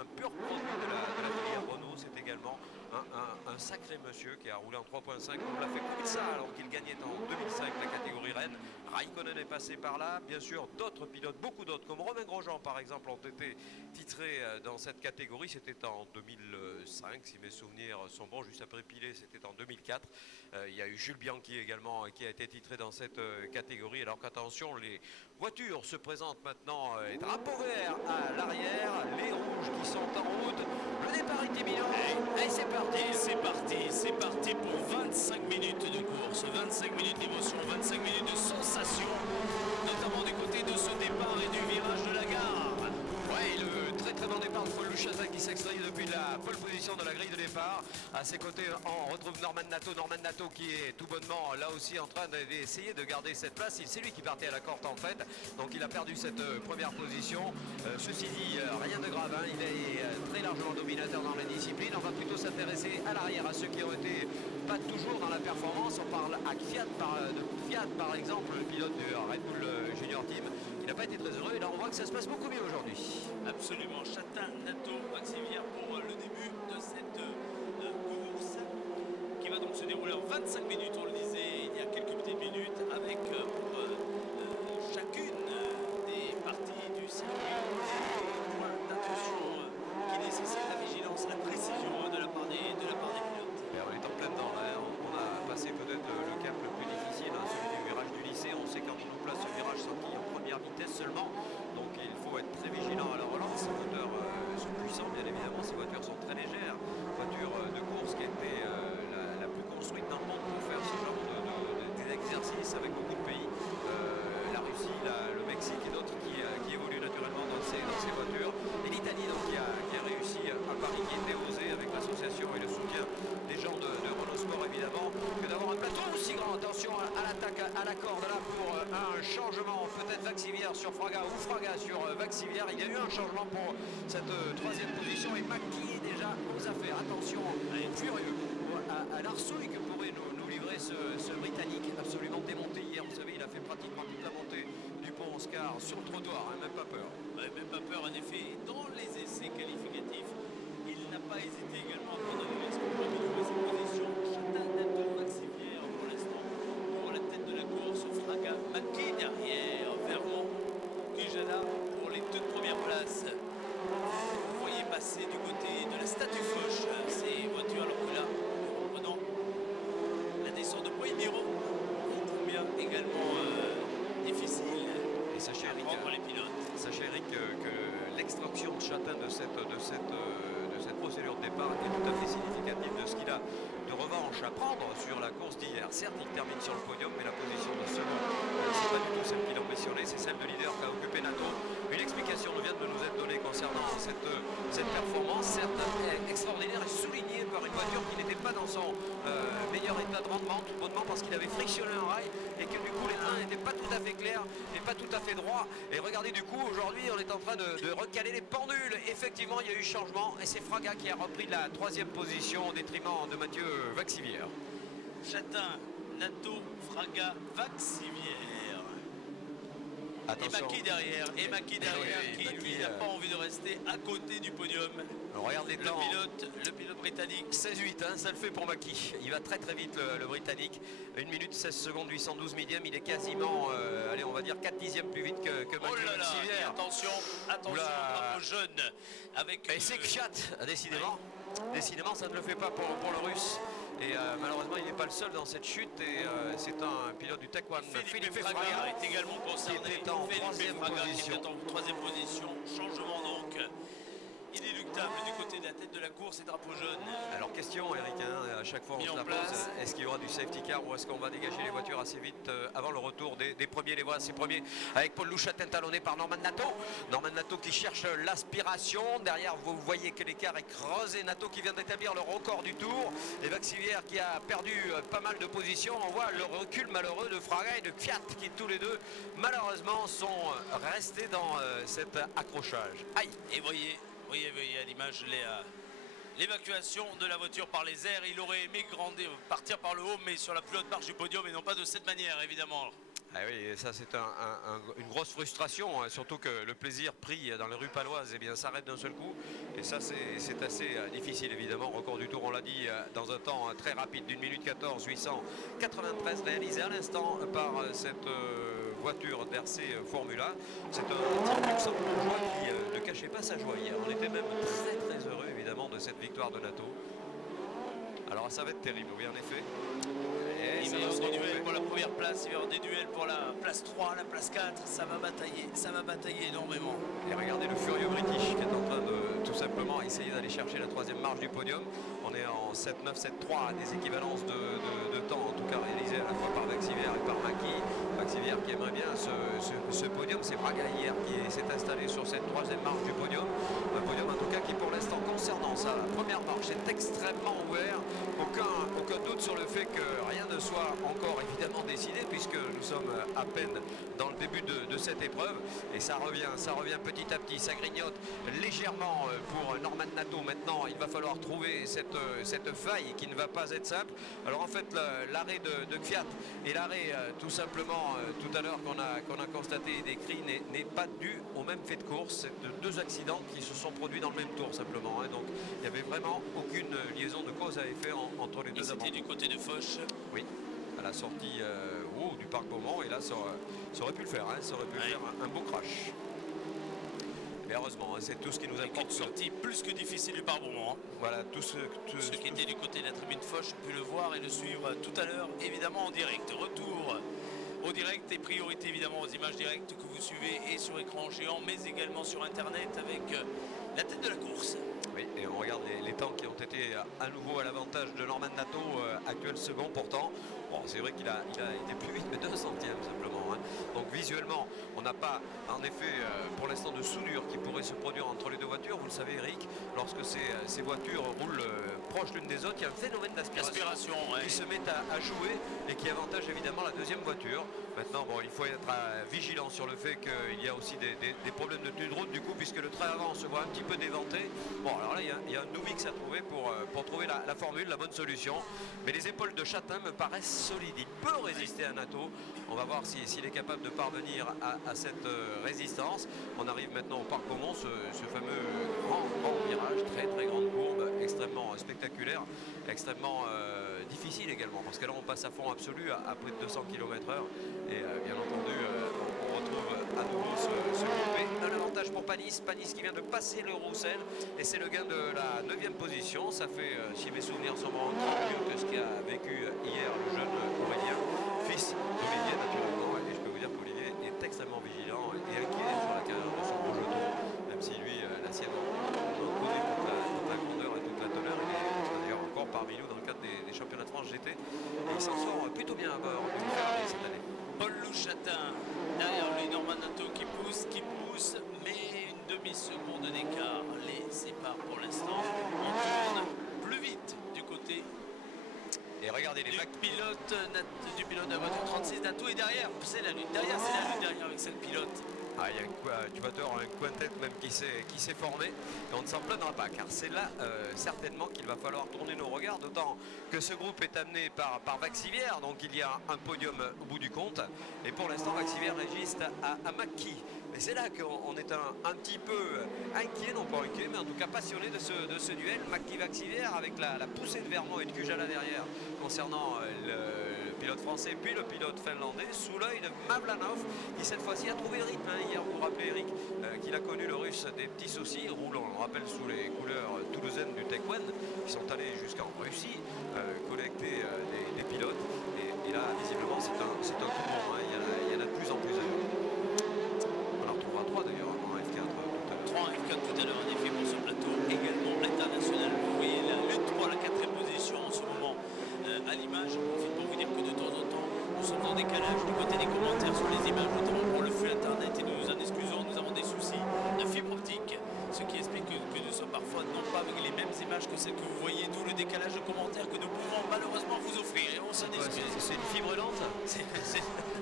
un pur produit de la filière Renault. C'est également un sacré monsieur qui a roulé en 3.5. On l'a fait comme ça alors qu'il gagnait en 2005 la catégorie Rennes. Raikkonen est passé par là. Bien sûr, d'autres pilotes, beaucoup d'autres, comme Romain Grosjean par exemple, ont été titrés dans cette catégorie. C'était en 2005, si mes souvenirs sont bons. Juste après Pilet, c'était en 2004. Il y a eu Jules Bianchi également qui a été titré dans cette catégorie. Alors qu'attention, les voitures se présentent maintenant. Drapeau vert à l'arrière, les rouges qui sont en route. Le départ est imminent. Et c'est parti. C'est parti pour 25 minutes de course, 25 minutes d'émotion, 25 minutes de sensation, notamment du côté de ce départ et du virage de la gare. Ouais, le très bon départ de Paul Luchazin qui s'extrait depuis la pole position de la grille de départ. À ses côtés, on retrouve Norman Nato qui est tout bonnement là aussi en train d'essayer de garder cette place. C'est lui qui partait à la corde en fait, donc il a perdu cette première position. Ceci dit, rien de grave, hein. Il est très largement dominateur dans la discipline. On va plutôt s'intéresser à l'arrière, à ceux qui ont été pas toujours dans la performance. On parle à Fiat par exemple, le pilote du Red Bull Junior Team. Il n'a pas été très heureux et là on voit que ça se passe beaucoup mieux aujourd'hui. Absolument, Chatin, Nato, Vaxivière pour le début de cette course qui va donc se dérouler en 25 minutes, on le disait il y a quelques petites minutes, avec chacune des parties du circuit des points d'attention qui nécessitent la vigilance, la précision de la part des pilotes. Et on est en plein dedans là, on a passé peut-être le cap le plus difficile, hein, celui du virage du lycée. On sait quand on nous place ce virage sans qui en première vitesse seulement, donc il faut être très vigilant à la relance. Ces moteurs sont puissants, bien évidemment, ces voitures sont très légères, voiture de course qui a été la plus construite dans le monde pour faire ce genre d'exercice avec beaucoup de pays, la Russie, le Mexique et d'autres qui évoluent naturellement dans ces voitures, et l'Italie donc qui a réussi un pari qui était osé avec l'association et le soutien des gens de Renault Sport évidemment, que d'avoir un plateau aussi grand. Attention à l'attaque à la corde là pour un changement, peut-être Vaxivière sur Fraga ou Fraga sur Vaxivière. Il y a eu un changement pour cette troisième position et Macchi est déjà aux affaires. Attention, furieux à l'arsouille que pourrait nous livrer ce Britannique absolument démonté hier. Vous savez, il a fait pratiquement toute la montée du pont Oscar sur le trottoir, hein, même pas peur. Ouais, même pas peur en effet. Dans les essais qualificatifs, il n'a pas hésité également à prendre le risque pour améliorer sa position. Chatin, Nato, Vaxivière pour l'instant pour la tête de la course. Fraga, Macchi derrière, Vermont, Kijana pour les deux premières places. Vous voyez passer du côté de la statue Foch ces voitures, alors que là, reprenant la descente de Poimiro, combien également difficile. Et sachez Eric, que l'extraction de Chatin de cette procédure de départ est tout à fait significative de ce qu'il a de revanche à prendre sur la course d'hier. Certes, il termine sur le podium, mais la position de second, c'est pas du tout celle qui l'ambitionnait, c'est celle de leader qu'a occupé Nato. Une explication vient de nous être donnée concernant cette performance, certes extraordinaire et soulignée par une voiture qui n'était pas dans son meilleur état de rendement, tout bonnement parce qu'il avait frictionné un rail et que du coup les trains n'étaient pas tout à fait clairs et pas tout à fait droits. Et regardez, du coup aujourd'hui on est en train de recaler les pendules. Effectivement, il y a eu changement et c'est Fraga qui a repris la troisième position au détriment de Mathieu Vaxivière. Chatin, Nato, Fraga, Vaxivière. Attention. Et Macchi derrière, qui lui n'a pas envie de rester à côté du podium. Alors, regarde les temps. Le pilote britannique. 16-8, hein, ça le fait pour Macchi. Il va très vite le Britannique. 1 minute 16 secondes, 812 millième. Il est quasiment, allez, on va dire 4 dixièmes plus vite que Mathieu Vaxivière. Attention, drapeau jaune. Et c'est Fiat, décidément. Décidément, ça ne le fait pas pour le Russe. Et malheureusement, il n'est pas le seul dans cette chute. Et c'est un pilote du Tech One, Philippe Fraga, est également concerné. Qui était en troisième position. Changement donc inéluctable du côté de la tête de la course et drapeau jaune. Alors question Eric, hein, à chaque fois on se la pose, est-ce qu'il y aura du safety car ou est-ce qu'on va dégager les voitures assez vite avant le retour des premiers? Les voilà, ces premiers avec Paul Louchatin talonné par Norman Nato. Norman Nato qui cherche l'aspiration. Derrière vous voyez que l'écart est creusé. Nato qui vient d'établir le record du tour. Et Vaxivière qui a perdu pas mal de positions. On voit le recul malheureux de Fraga et de Fiat qui tous les deux malheureusement sont restés dans cet accrochage. Aïe. Et voyez à l'image l'évacuation de la voiture par les airs. Il aurait aimé partir par le haut, mais sur la plus haute marche du podium et non pas de cette manière, évidemment. Ah oui, et ça c'est une grosse frustration, hein, surtout que le plaisir pris dans les rues paloises, eh bien, s'arrête d'un seul coup. Et ça c'est assez difficile évidemment. Record du tour, on l'a dit, dans un temps très rapide d'1 minute 14, 893 réalisé à l'instant par cette voiture d'RC Formula. C'est un type luxembourgeois qui ne cachait pas sa joie hier. On était même très heureux évidemment de cette victoire de Nato. Alors ça va être terrible, oui en effet. Il va y avoir des duels pour la première place, il va y avoir des duels pour la place 3, la place 4, ça va batailler énormément. Et regardez le furieux British qui est en train de tout simplement essayer d'aller chercher la troisième marche du podium. On est en 7-9, 7-3, des équivalences de temps en tout cas réalisées à la fois par Vaxivière et par Maki. Vaxivière qui aimerait bien ce podium, c'est Braga hier qui s'est installé sur cette troisième marche du podium. Un podium en tout cas qui pour l'instant concernant sa première marche est extrêmement ouvert. Aucun doute sur le fait que rien ne soit encore évidemment décidé puisque nous sommes à peine dans le début de cette épreuve et ça revient petit à petit, ça grignote légèrement pour Norman Nato. Maintenant il va falloir trouver cette faille qui ne va pas être simple. Alors en fait l'arrêt de Kvyat et l'arrêt tout simplement tout à l'heure qu'on a constaté et décrit n'est pas dû au même fait de course. C'est deux accidents qui se sont produits dans le même tour simplement, hein. Donc il n'y avait vraiment aucune liaison de cause à effet entre les deux. C'était du côté de Foch. Oui, à la sortie du parc Beaumont, et là ça aurait pu le faire, hein, ça aurait pu faire un beau crash. Mais heureusement, hein, c'est tout ce qui nous importe. Une sortie plus que difficile du parc Beaumont. Hein. Voilà, ceux qui étaient du côté de la tribune Foch ont pu le voir et le suivre tout à l'heure, évidemment en direct. Retour au direct et priorité évidemment aux images directes que vous suivez et sur écran géant, mais également sur internet avec la tête de la course. Oui, et on regarde les temps qui ont été à nouveau à l'avantage de Norman Nato, actuel second pourtant. Bon, c'est vrai qu'il a été plus vite, mais 2 centièmes simplement, hein. Donc visuellement, on n'a pas en effet pour l'instant de soudure qui pourrait se produire entre les deux voitures. Vous le savez Eric, lorsque ces voitures roulent proches l'une des autres, il y a un phénomène d'aspiration qui se met à jouer et qui avantage évidemment la deuxième voiture. Maintenant, bon, il faut être vigilant sur le fait qu'il y a aussi des problèmes de tenue de route du coup, puisque le train avant se voit un petit peu déventé. Bon, alors là, il y a un Nouvix à trouver pour trouver la formule, la bonne solution. Mais les épaules de Chatin me paraissent solides. Il peut résister à Nato. On va voir s'il est capable de parvenir à cette résistance. On arrive maintenant au parc Beaumont, ce fameux grand virage, très grande courbe, extrêmement spectaculaire, extrêmement difficile également, parce que là on passe à fond absolu à plus de 200 km/h et bien entendu on retrouve à nouveau ce groupé. Un avantage pour Panis qui vient de passer le Roussel et c'est le gain de la 9e position. Ça fait, si mes souvenirs sont bons, mieux que ce qu'a vécu hier le jeune Aurélien, fils d'Olivier naturellement, et je peux vous dire qu'Olivier est extrêmement vigilant et inquiet sur la carrière de son beau jeton, même si lui la sienne on connaît toute la grandeur et toute la teneur. Il est d'ailleurs encore parmi nous dans le cadre des championnats de France GT et il s'en sort plutôt bien à bord du Ferrari cette année. Paul Louchatin, derrière lui Norman Nato qui pousse, mais une demi-seconde d'écart les sépare pour l'instant. On tourne plus vite du côté et regardez les du pilote de la voiture 36 Nato et derrière, c'est la lutte. Derrière, c'est la lutte derrière avec 5 pilotes. Ah, il y a un tubateur, un quintet même qui s'est formé et on ne s'en plaindra pas car c'est là certainement qu'il va falloir tourner nos regards, d'autant que ce groupe est amené par Vaxivière, donc il y a un podium au bout du compte et pour l'instant Vaxivière résiste à Maki. Mais c'est là qu'on est un petit peu inquiet, non pas inquiet, mais en tout cas passionné de ce duel Maki-Vaxivière avec la poussée de Vermont et de Kujala derrière concernant le pilote français puis le pilote finlandais sous l'œil de Mavlanov qui cette fois-ci a trouvé le rythme. Hein. Hier, vous vous rappelez Eric qu'il a connu le russe des petits soucis, roulant, on le rappelle, sous les couleurs toulousaines du Taekwondo qui sont allés jusqu'en Russie collecter des pilotes et là visiblement c'est un courant, hein. Il y en a de plus en plus à nous. On en retrouvera 3 d'ailleurs en F4 tout à l'heure. 3 en F4 tout à l'heure en effet pour ce plateau également international. Vous voyez la lutte pour la 4e position en ce moment à l'image. Je profite pour vous dire que de temps en temps nous sommes en décalage du côté des commentaires sur les images, notamment pour le flux internet et nous nous en excusons, nous avons des soucis de fibre optique, ce qui explique que nous sommes parfois non pas avec les mêmes images que celles que vous voyez, d'où le décalage de commentaires que nous pouvons malheureusement vous offrir et on s'en excuse. C'est une fibre lente?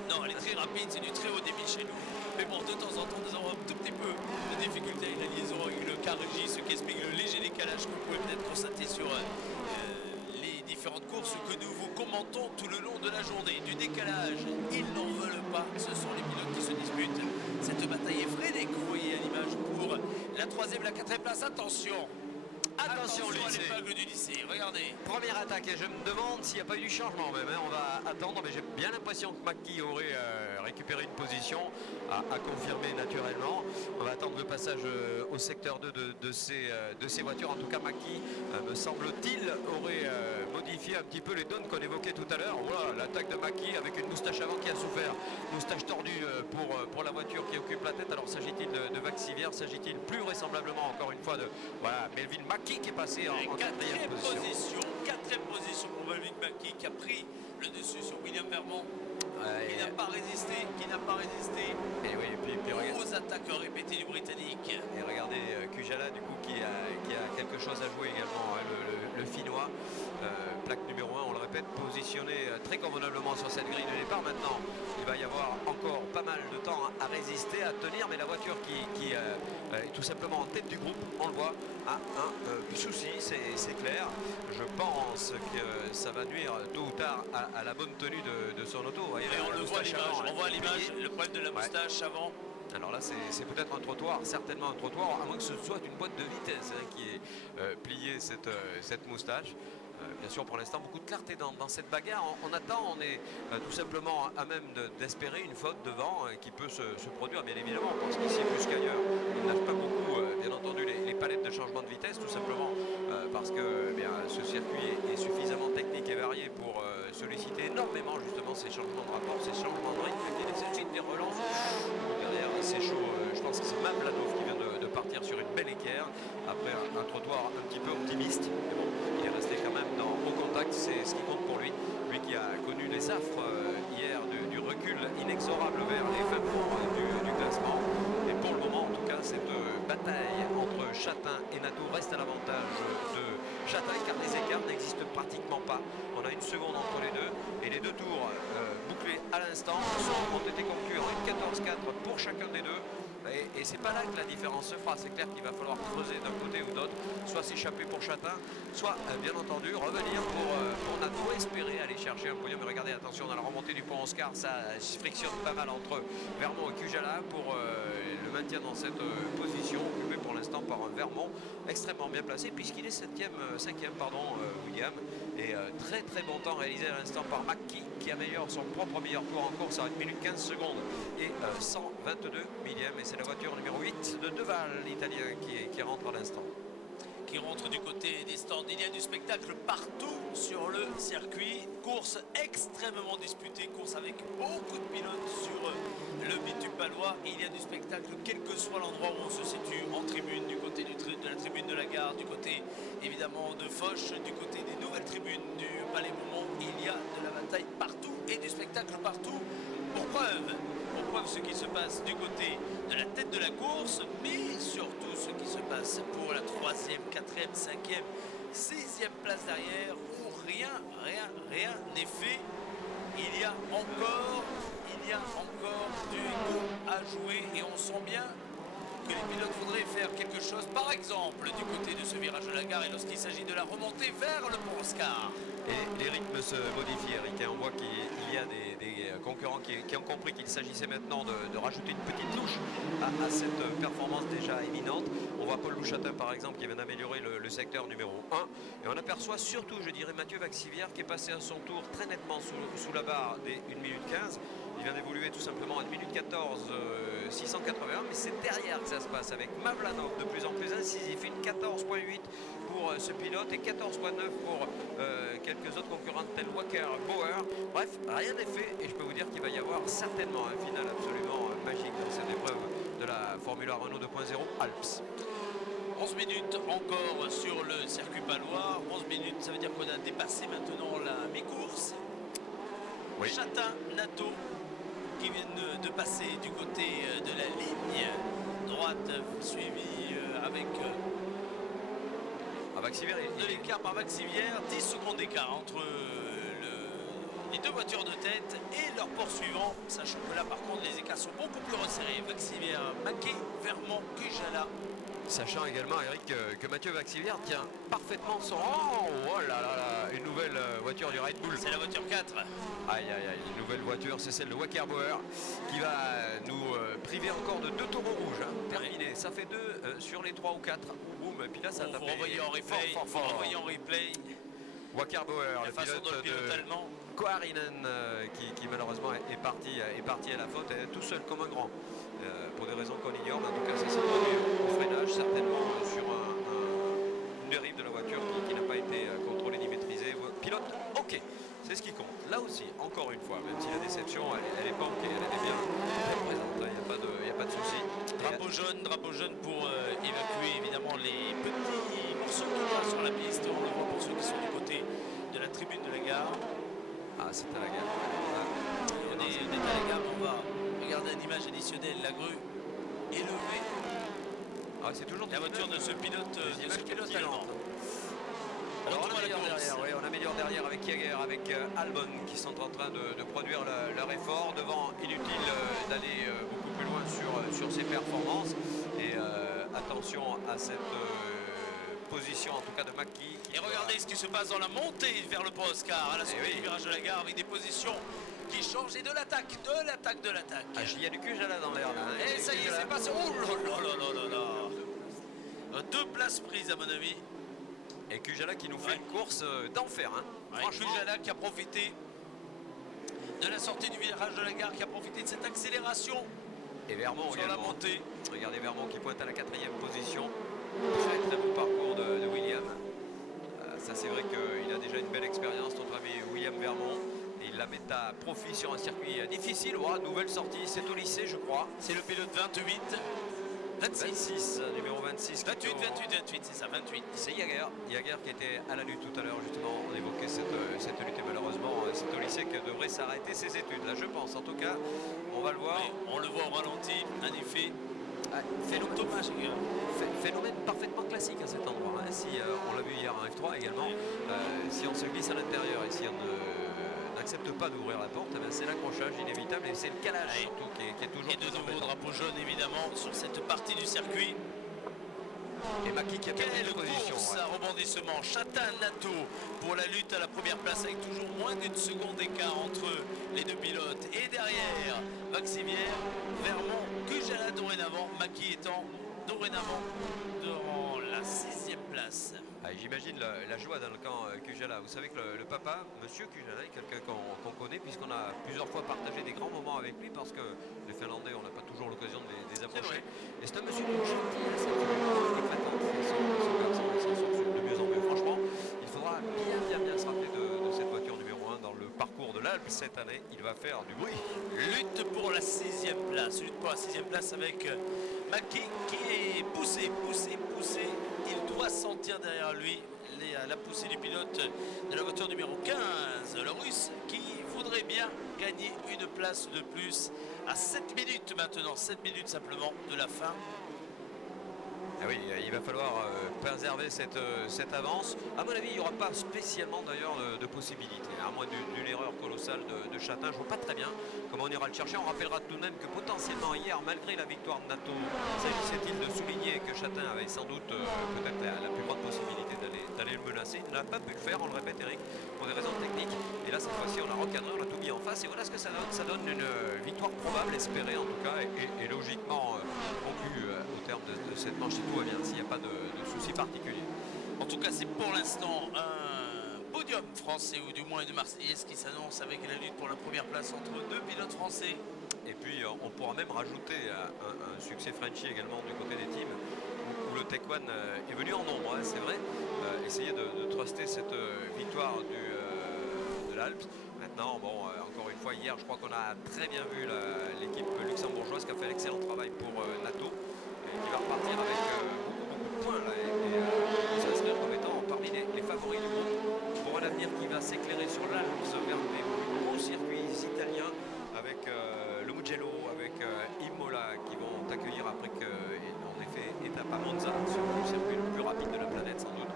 Non, elle est très rapide, c'est du très haut débit chez nous. Mais bon, de temps en temps, nous avons un tout petit peu de difficulté avec la liaison avec le car régie, ce qui explique le léger décalage que vous pouvez peut-être constater sur les différentes courses ce que nous vous commentons tout le long de la journée. Du décalage, ils n'en veulent pas. Ce sont les pilotes qui se disputent cette bataille effrénée que vous voyez à l'image pour la 3e, la 4e place. Attention! Attention, à lycée. l'épingle du lycée, regardez. Première attaque et je me demande s'il n'y a pas eu du changement même. On va attendre, mais j'ai bien l'impression que Mackie aurait récupéré une position à confirmer naturellement. On va attendre le passage au secteur 2 de ces voitures. En tout cas, Mackie, me semble-t-il, aurait modifié un petit peu les donnes qu'on évoquait tout à l'heure. Voilà, l'attaque de Mackie avec une moustache avant qui a souffert. Moustache tordue pour la voiture qui occupe la tête. Alors s'agit-il de Vaxivière? S'agit-il plus vraisemblablement encore une fois de Melvin Mackie qui est passé en 4e position. 4e position pour Melvin Mackie qui a pris le dessus sur William Vermont. Qui n'a pas résisté, Et oui, et puis regarde. aux attaques répétées du Britannique. Et regardez Kujala du coup qui a quelque chose à jouer également, hein, le Finnois. Plaque numéro 1, on le répète, positionné très convenablement sur cette grille de départ. Maintenant, il va y avoir encore pas mal de temps à résister, à tenir, mais la voiture qui est tout simplement en tête du groupe, on le voit, a un souci, c'est clair. Je pense que ça va nuire tôt ou tard à la bonne tenue de son auto. Voyez, Et on le voit à l'image, on voit à l'image pliée. le problème de la moustache avant. Alors là, c'est peut-être un trottoir, certainement un trottoir, à moins que ce soit une boîte de vitesse qui ait plié cette moustache. Bien sûr, pour l'instant, beaucoup de clarté dans cette bagarre. On attend, on est tout simplement à même d'espérer une faute devant qui peut se produire, bien évidemment, parce qu'ici, plus qu'ailleurs, ils n'ont pas beaucoup, bien entendu, les palettes de changement de vitesse, tout simplement parce que ce circuit est suffisamment technique et varié pour solliciter énormément, justement, ces changements de rapport, ces changements de rythme qui nécessitent des relances. Derrière, c'est chaud. Je pense que c'est Mavlanov qui vient de partir sur une belle équerre après un trottoir un petit peu optimiste. Mais bon, il est resté quand même au contact, c'est ce qui compte pour lui. Lui qui a connu les affres hier du recul inexorable vers les fins fonds du classement. Et pour le moment, en tout cas, cette bataille entre Chatin et Nato reste à l'avantage de Chatin, car les écarts n'existent pratiquement pas. On a une seconde entre les deux et les deux tours bouclés à l'instant ont été conclus en 14-4 pour chacun des deux. Et c'est pas là que la différence se fera. C'est clair qu'il va falloir creuser d'un côté ou d'autre, soit s'échapper pour Chatin, soit bien entendu revenir pour Nato, espérer aller chercher un podium. Mais regardez, attention, dans la remontée du pont Oscar, ça frictionne pas mal entre Vermont et Kujala pour le maintien dans cette position occupée pour l'instant par un Vermont extrêmement bien placé puisqu'il est 5e, William. Et très très bon temps réalisé à l'instant par Mackie qui améliore son propre meilleur tour en course à 1 minute 15 secondes et 122 millièmes. Et c'est la voiture numéro 8 de Deval, l'italien, qui rentre à l'instant. Qui rentre du côté des stands. Il y a du spectacle partout sur le circuit. Course extrêmement disputée, course avec beaucoup de pilotes sur le bitume palois. Il y a du spectacle quel que soit l'endroit où on se situe, en tribune, du côté de la tribune de la gare, du côté évidemment de Foch, du côté des nouvelles tribunes du Palais Beaumont. Il y a de la bataille partout et du spectacle partout. Pour preuve ce qui se passe du côté de la tête de la course, mais surtout ce qui se passe pour la 3e, 4e, 5e, 6e place derrière où rien n'est fait. Il y a encore du coup à jouer et on sent bien que les pilotes voudraient faire quelque chose, par exemple du côté de ce virage de la gare et lorsqu'il s'agit de la remontée vers le pont Oscar. Et les rythmes se modifient, Eric. On voit qu'il y a des concurrents qui ont compris qu'il s'agissait maintenant de rajouter une petite touche à cette performance déjà éminente. On voit Paul Louchatin par exemple qui vient d'améliorer le secteur numéro 1. Et on aperçoit surtout, je dirais, Mathieu Vaxivière qui est passé à son tour très nettement sous la barre des 1 minute 15. Il vient d'évoluer tout simplement à 1 minute 14 681, mais c'est derrière que ça se passe avec Mavlanov de plus en plus incisif, une 14.8 pour ce pilote et 14.9 pour quelques autres concurrents tels Walker, Bauer. Bref, rien n'est fait et je peux vous dire qu'il va y avoir certainement un final absolument magique dans cette épreuve de la Formule 1 Renault 2.0 Alps. 11 minutes encore sur le circuit palois. 11 minutes, ça veut dire qu'on a dépassé maintenant la mi-course. Oui. Chatin, Nato qui viennent de passer du côté de la ligne droite, suivi avec de l'écart par Vaxivière. 10 secondes d'écart entre les deux voitures de tête et leur poursuivant, sachant que là par contre les écarts sont beaucoup plus resserrés. Vaxivière, Mackie, Vermont, Kujala Sachant également, Eric, que Mathieu Vaxivière tient parfaitement son rang. Oh là là là, une nouvelle voiture du Red Bull. C'est la voiture 4. Aïe aïe aïe, une nouvelle voiture, c'est celle de Wackerbauer qui va nous priver encore de 2 taureaux rouges. Hein. Terminé, ça fait 2 sur les 3 ou 4. Boum, et puis là ça a Vous tapé revoyez en replay. fort, fort, Vous fort. revoyez en replay. Wackerbauer, La façon dont le pilote allemand. Koharinen qui malheureusement est parti à la faute, tout seul comme un grand. Pour des raisons qu'on ignore, mais en tout cas ça s'est produit au freinage, certainement sur une dérive de la voiture qui n'a pas été contrôlée ni maîtrisée. Pilote, ok, c'est ce qui compte. Là aussi, encore une fois, même si la déception elle est pas ok, elle est bien présente, il n'y a pas de souci. Drapeau jaune pour évacuer évidemment les petits morceaux qu'il y a sur la piste. On le voit pour ceux qui sont du côté de la tribune de la gare. Ah, c'est à la gare. On est à la gare, on va regarder une image additionnelle, la grue est levée. Ah, c'est toujours La voiture de ce pilote, allemand. Alors on améliore derrière avec Jaeger, avec Albon qui sont en train de produire leur effort. Devant, inutile d'aller beaucoup plus loin sur ses performances. Et attention à cette position en tout cas de Mackie. Et regardez ce qui se passe dans la montée vers le pont Oscar à la sortie du virage de la gare avec des positions qui changent et de l'attaque. Ah, il y a du Kujala dans l'air là. Hein. Et ça y est, c'est passé. Oh là là. 2 places prises à mon avis. Et Kujala qui nous fait une course d'enfer. Hein. Franchement, Kujala qui a profité de la sortie du virage de la gare, qui a profité de cette accélération. Et Vermont sur la montée. Regardez Vermont qui pointe à la 4e position. Très beau parcours de William. Ça c'est vrai qu'il a déjà une belle expérience, notre ami William Vermont. Et il la met à profit sur un circuit difficile. Nouvelle sortie, c'est au lycée je crois. C'est le pilote 26, numéro 26. 28, c'est ça, 28. C'est Jaeger qui était à la lutte tout à l'heure justement. On évoquait cette lutte et malheureusement c'est au lycée que devrait s'arrêter ses études. Là je pense, en tout cas, on va le voir. Oui, on le voit au ralenti, en effet. Phénomène parfaitement classique à cet endroit. Hein. Si on l'a vu hier en F3 également, si on se glisse à l'intérieur et si on n'accepte pas d'ouvrir la porte, c'est l'accrochage inévitable et c'est le calage surtout qui est toujours. Et de nouveau drapeau jaune évidemment sur cette partie du circuit. Et Mackie qui a perdu de position. Course à rebondissement, Chatin-Nato pour la lutte à la première place avec toujours moins d'1 seconde d'écart entre les 2 pilotes. Et derrière, Vaxivière, Vermont, Kujala dorénavant, Mackie étant dorénavant dans la 6e place. J'imagine la joie dans le camp Kujala. Vous savez que le papa, monsieur Kujala, est quelqu'un qu'on connaît puisqu'on a plusieurs fois partagé des grands moments avec lui parce que les Finlandais, on n'a pas toujours l'occasion de les approcher. Et c'est un monsieur d'une gentillesse éclatante. Son garçon, il s'en sort de mieux en mieux. Franchement, il faudra bien se rappeler de cette voiture numéro 1 dans le parcours de l'Alpe cette année. Il va faire du bruit. Lutte pour la 6e place. Lutte pour la 6e place avec Mackie qui est poussé. Il doit sentir derrière lui la poussée du pilote de la voiture numéro 15, le russe, qui voudrait bien gagner une place de plus à 7 minutes maintenant, 7 minutes simplement de la fin. Ah oui, il va falloir préserver cette avance. À mon avis, il n'y aura pas spécialement d'ailleurs de possibilité, à moins d'une erreur colossale de Chatin. Je ne vois pas très bien comment on ira le chercher. On rappellera tout de même que potentiellement hier, malgré la victoire de Nato, s'agissait-il de souligner que Chatin avait sans doute peut-être la plus grande possibilité d'aller le menacer. Il n'a pas pu le faire, on le répète Eric, pour des raisons techniques. Et là, cette fois-ci, on a recadré, on a tout mis en face. Et voilà ce que ça donne. Ça donne une victoire probable, espérée en tout cas, et logiquement conclue au terme de cette manche. Tout va bien, s'il n'y a pas de soucis particuliers. En tout cas, c'est pour l'instant un podium français, ou du moins une Marseillaise qui s'annonce avec la lutte pour la première place entre 2 pilotes français. Et puis, on pourra même rajouter un succès Frenchy également du côté des teams, où le Tech One est venu en nombre, hein, c'est vrai. Essayer de truster cette victoire de l'Alpe. Maintenant, bon, encore une fois, hier, je crois qu'on a très bien vu l'équipe luxembourgeoise qui a fait l'excellent travail pour Nato. Qui va repartir avec beaucoup de points là, et s'inscrire comme étant parmi les favoris du groupe pour un avenir qui va s'éclairer sur l'Alpe vers les beaux circuits italiens avec le Mugello, avec Imola qui vont accueillir après que en effet étape à Monza sur le circuit le plus rapide de la planète sans doute.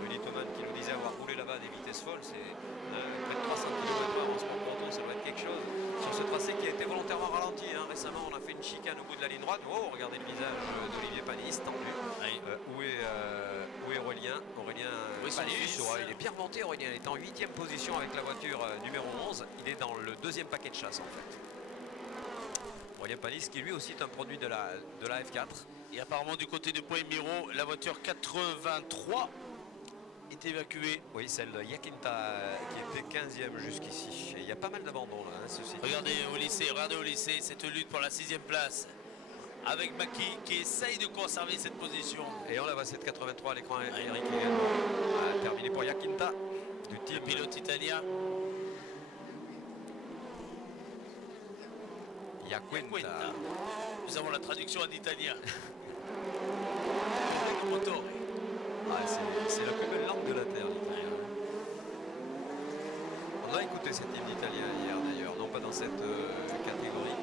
Rudy Thoman qui nous disait avoir roulé là-bas à des vitesses folles, c'est près de 300 km/h en sport canton, ça doit être quelque chose. Sur ce tracé tracé qui a été volontairement ralenti. Hein. Récemment, on a fait une chicane au bout de la ligne droite. Oh, regardez le visage d'Olivier Panis tendu. Oui. Où est Aurélien? Aurélien Oui, son Panis, fils. ouais, il est bien remonté. Aurélien il est en 8e position avec la voiture numéro 11. Il est dans le 2e paquet de chasse en fait. Aurélien Panis qui lui aussi est un produit de la F4. Et apparemment du côté de Point Miro, la voiture 83 est évacuée. Oui, celle de Yakinta qui était 15e jusqu'ici. Il y a pas mal d'abandon là, hein, ceci. Regardez au lycée, cette lutte pour la 6e place. Avec Maki qui essaye de conserver cette position. Et on la voit cette 83 à l'écran, Eric a terminé pour Yakinta du team. Le pilote italien. Yaquinta. Nous avons la traduction en italien. Motore. Ah, c'est la plus belle langue de la terre, l'italien. On a écouté cet hymne italien hier d'ailleurs, non pas dans cette catégorie.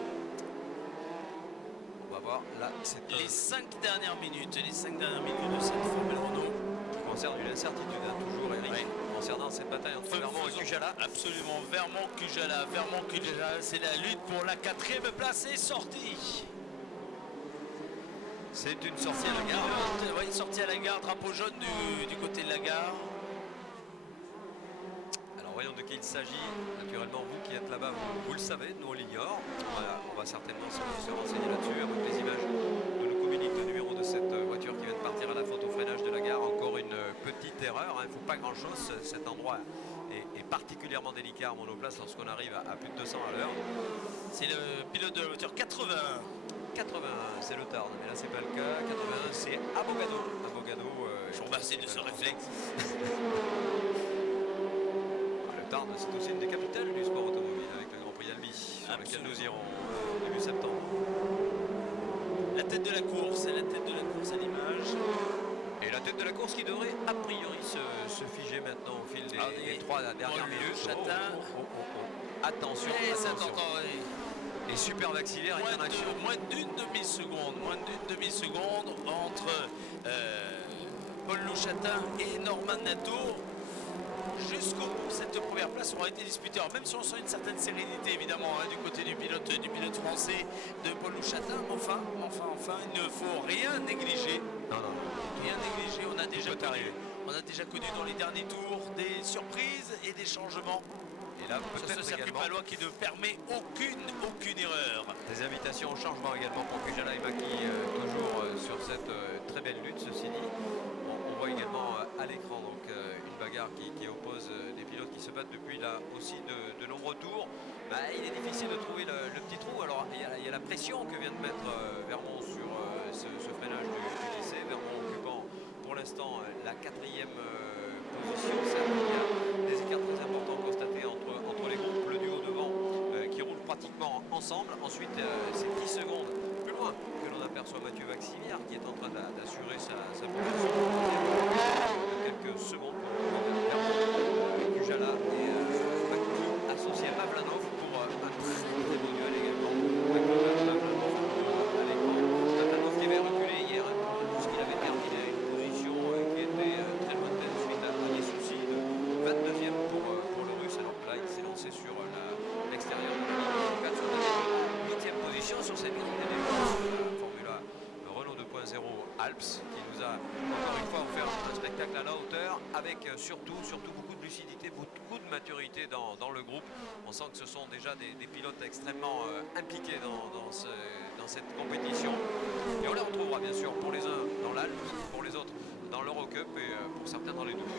On va voir là, c'est Les 5 dernières minutes de cette Formule Renault. qui concerne une incertitude, hein, toujours Eric, Oui. concernant cette bataille entre Vermont et Cujala. Absolument, Vermont-Cujala, c'est la lutte pour la 4e place et sortie. C'est une sortie à la gare. Oui, sortie à la gare, drapeau jaune du côté de la gare. Alors voyons de qui il s'agit. Naturellement, vous qui êtes là-bas, vous le savez, nous on l'ignore. Voilà, on va certainement se renseigner là-dessus. Avec les images, nous nous communique le numéro de cette voiture qui vient de partir à la faute au freinage de la gare. Encore une petite erreur, hein. Il ne faut pas grand-chose. Cet endroit est particulièrement délicat en monoplace lorsqu'on arrive à plus de 200 à l'heure. C'est le pilote de la voiture 81. 81, c'est le Tarn, mais là c'est pas le cas. 81, c'est Abogado. Je vous remercie de ce réflexe. Le Tarn, c'est aussi une des capitales du sport automobile avec le Grand Prix d'Albi, sur lequel nous irons début septembre. La tête de la course, à l'image. Et la tête de la course qui devrait a priori se figer maintenant au fil des 3 dernières minutes. Châtain. Attention, attention. Et superbe accélère est en action. Moins d'une demi-seconde entre Paul Louchatin et Norman Nato. Jusqu'au bout, cette première place aura été disputée. Alors, même si on sent une certaine sérénité évidemment hein, du côté du pilote français de Paul Louchatin, enfin, il ne faut rien négliger. Non. Rien négliger, on a déjà connu dans les derniers tours des surprises et des changements. Et là, Sur ce peut-être circuit également palois qui ne permet aucune erreur. des invitations au changement également pour Cujala et Maki, toujours sur cette très belle lutte. Ceci dit, on voit également à l'écran donc une bagarre qui oppose des pilotes qui se battent depuis là aussi de nombreux tours. Bah, il est difficile de trouver le petit trou. Alors il y a la pression que vient de mettre Vermont sur ce freinage du lycée. Vermont occupant pour l'instant la 4e position. Il y a des écarts très importants constatés entre les groupes. Le duo devant qui roule pratiquement ensemble. Ensuite, c'est 10 secondes plus loin que l'on aperçoit Mathieu Vaxivière qui est en train d'assurer sa position. Quelques secondes pour Cujala et Maki associé à Mavlanov pour un très beau duel également. Mavlanov qui avait reculé hier puisqu'il avait terminé une position qui était très lointaine suite à des soucis de 22e pour le russe, alors que là il s'est lancé sur l'extérieur de la ligne 4 sur la 8e position sur cette grille des Formula Renault 2.0 Alps qui nous a encore une fois offert un spectacle à la hauteur avec surtout beaucoup de lucidité, beaucoup de maturité dans le groupe. On sent que ce sont déjà des pilotes extrêmement impliqués dans cette compétition et on les retrouvera bien sûr pour les uns dans l'Alps, pour les autres dans l'Eurocup et pour certains dans les doubles.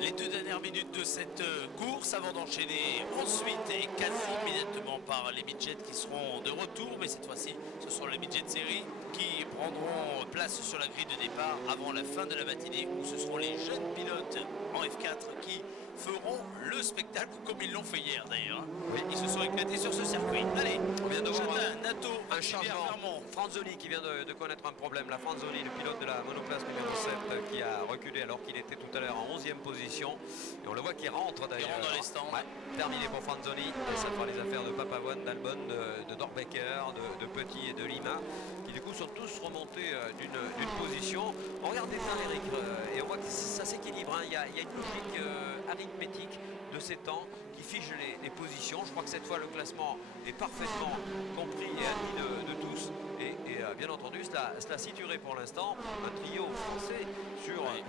Les 2 dernières minutes de cette course avant d'enchaîner ensuite et quasi immédiatement par les midgets qui seront de retour, mais cette fois-ci ce sont les midgets de série qui prendront place sur la grille de départ avant la fin de la matinée où ce seront les jeunes pilotes en F4 qui feront le spectacle comme ils l'ont fait hier d'ailleurs. Oui. Ils se sont éclatés sur ce circuit. Allez, on vient de voir Nato, un changement. Franzoni qui vient de connaître un problème. La Franzoni, le pilote de la monoplace numéro 7 qui a reculé alors qu'il était tout à l'heure en 11e position. Et on le voit qui rentre d'ailleurs. Il rentre dans les stands. Ouais, terminé pour Franzoni. Et ça fera les affaires de Papavoine, d'Albon, de Dorbecker, de Petit et de Lima qui du coup sont tous remontés d'une position. On regarde bien Eric et on voit que ça s'équilibre. Hein. Il y a une logique arithmétique de ses temps, qui fiche les positions. Je crois que cette fois le classement est parfaitement compris et admis de tous. Et bien entendu, cela situerait pour l'instant un trio français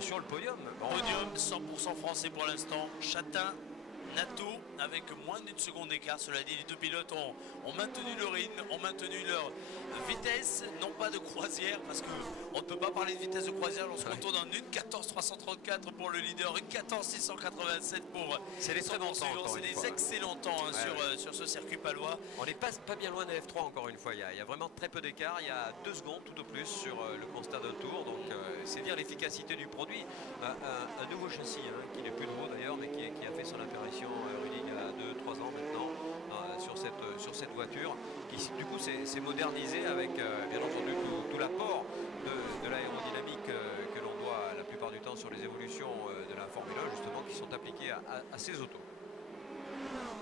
sur le podium. Bon, Podium 100% français pour l'instant. Chatin, Nato avec moins d'une seconde d'écart. Cela dit, les deux pilotes ont maintenu le rythme, ont maintenu leur vitesse, non pas de croisière, parce qu'on ne peut pas parler de vitesse de croisière lorsqu'on tourne en 1:14.334 pour le leader, 1:14.687 pour c'est des très bons temps. c'est des excellents temps sur ce circuit palois. On n'est pas bien loin des F3 encore une fois. Il y a vraiment très peu d'écart. Il y a 2 secondes tout au plus sur le constat d'un tour. Donc c'est dire l'efficacité du produit. Un nouveau châssis qui n'est plus nouveau d'ailleurs, mais qui a fait son apparition Rudy il y a 2-3 ans maintenant sur cette voiture qui du coup s'est modernisée avec bien entendu tout l'apport de l'aérodynamique que l'on doit la plupart du temps sur les évolutions de la Formule 1 justement qui sont appliquées à ces autos.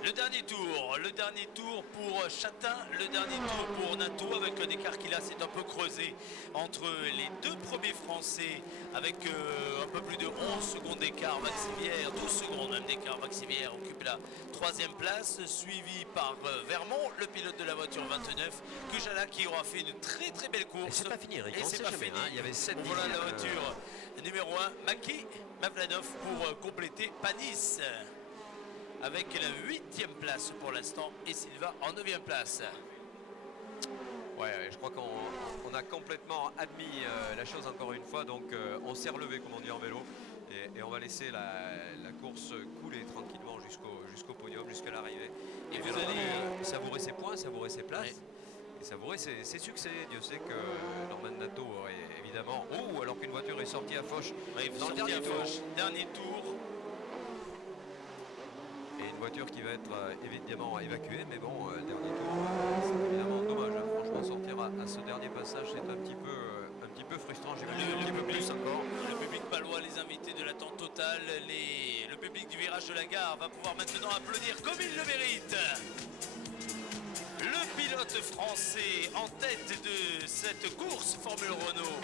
Le dernier tour pour Chatin, le dernier tour pour Nato avec un écart qui là s'est un peu creusé entre les deux premiers Français avec un peu plus de 11 secondes d'écart. Maxivière, 12 secondes même d'écart. Maxivière occupe la 3e place, suivi par Vermont, le pilote de la voiture 29, Kujala qui aura fait une très très belle course. C'est pas fini, Eric. Et c'est pas fini. Il y avait 7 voilà la voiture numéro 1, Maki Mavlanov pour compléter Panis. Avec la 8e place pour l'instant et Silva en 9e place. Ouais, je crois qu'on a complètement admis la chose encore une fois, donc on s'est relevé comme on dit en vélo et on va laisser la course couler tranquillement jusqu'au podium, jusqu'à l'arrivée. Et vous allez savourer ses points, savourer ses places. Oui. Et savourer ses succès. Dieu sait que Norman Nato est évidemment... Oh, alors qu'une voiture est sortie à Foch dans le dernier tour. Dernier tour. Et une voiture qui va être évidemment évacuée, mais bon, le dernier tour, c'est évidemment dommage. Franchement, sortir à ce dernier passage, c'est un petit peu frustrant. J'ai vu un petit peu plus encore. Le public palois, les invités de l'attente totale, le public du virage de la gare va pouvoir maintenant applaudir comme il le mérite. Le pilote français en tête de cette course Formule Renault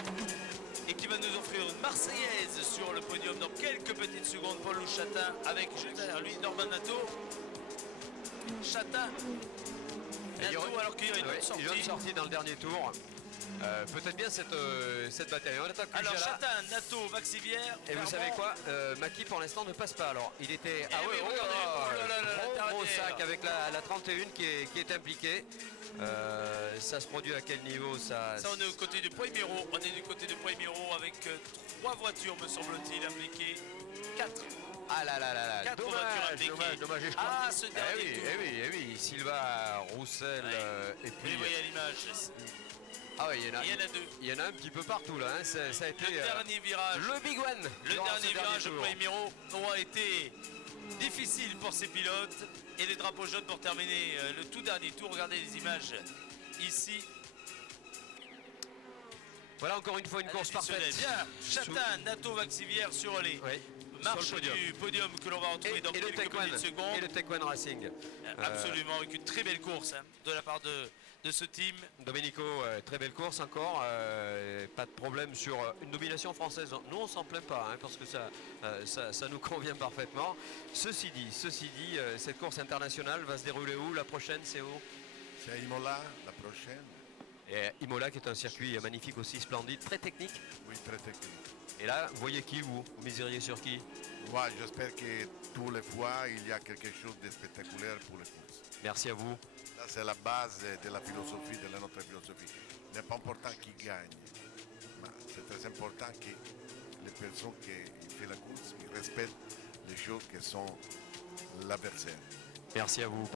et qui va nous offrir une Marseillaise sur le podium dans quelques petites secondes. Paul Chatin avec derrière lui Norman Nato. Chatin, Nato alors qu'il y a une autre sortie. Une autre sortie dans le dernier tour. Peut-être bien cette bataille. Alors Chatin, Nato, Maxivière. Et vous savez quoi, Maki pour l'instant ne passe pas. Alors il était gros sac avec la 31 qui est impliquée. Ça se produit à quel niveau ça on est du côté de Poimero. On est du côté de Poimero avec 3 voitures me semble-t-il impliquées. 4. Ah là là là là. 4 voitures impliquées. Dommage. Ah ce dernier tour. Eh oui. Sylvain, Roussel et puis... Vous les voyez à l'image. Ah oui, il y en a un petit peu partout là. Ça a été le dernier virage. Le Big One. Le dernier virage de Poimero aura été difficile pour ces pilotes. Et les drapeaux jaunes pour terminer le tout dernier tour. Regardez les images ici. Voilà encore une fois une course parfaite. Bien, Chatin, Nato, Maxivière sur les marches du podium que l'on va retrouver dans quelques petites secondes. Et le Tech One Racing. Absolument, avec une très belle course de la part de ce team. Domenico, très belle course encore, pas de problème sur une domination française. Nous on s'en plaint pas parce que ça nous convient parfaitement. Ceci dit, cette course internationale va se dérouler où? La prochaine c'est où? C'est à Imola, la prochaine. Et Imola qui est un circuit magnifique aussi, splendide, très technique. Oui, très technique. Et là, vous voyez qui vous miseriez sur qui? Moi, j'espère que tous les fois, il y a quelque chose de spectaculaire pour les courses. Merci à vous. Ça, c'est la base de la philosophie, de notre philosophie. Il n'est pas important qui gagne. C'est très important que les personnes qui font la course respectent les choses qui sont l'adversaire. Merci à vous.